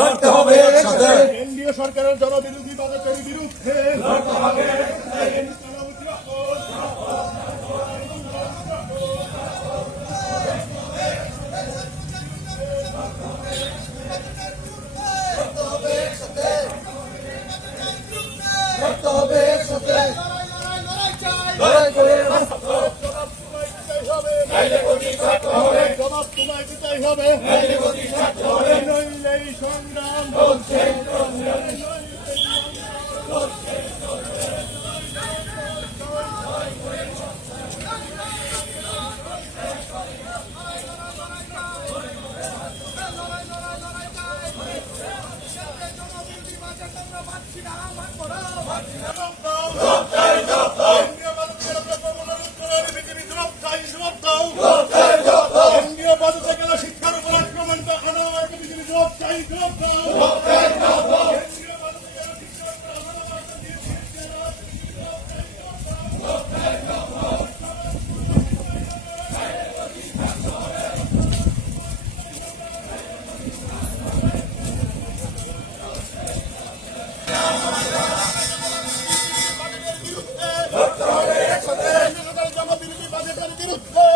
লড়তে হবে একসাথে, কেন্দ্রীয় সরকারের জনবিরোধী বাজেটের বিরুদ্ধে লড়তে হবে একসাথে, লড়াই করে জবাব তোমায় দিতেই হবে, নইলে এই সংগ্রাম কেন্দ্রীয় বাজেটে গেলে শিক্ষার উপর আক্রমণ দেখানো জবাব চাই, জবাব দাও। জনবিরোধী বাজেটের বিরুদ্ধে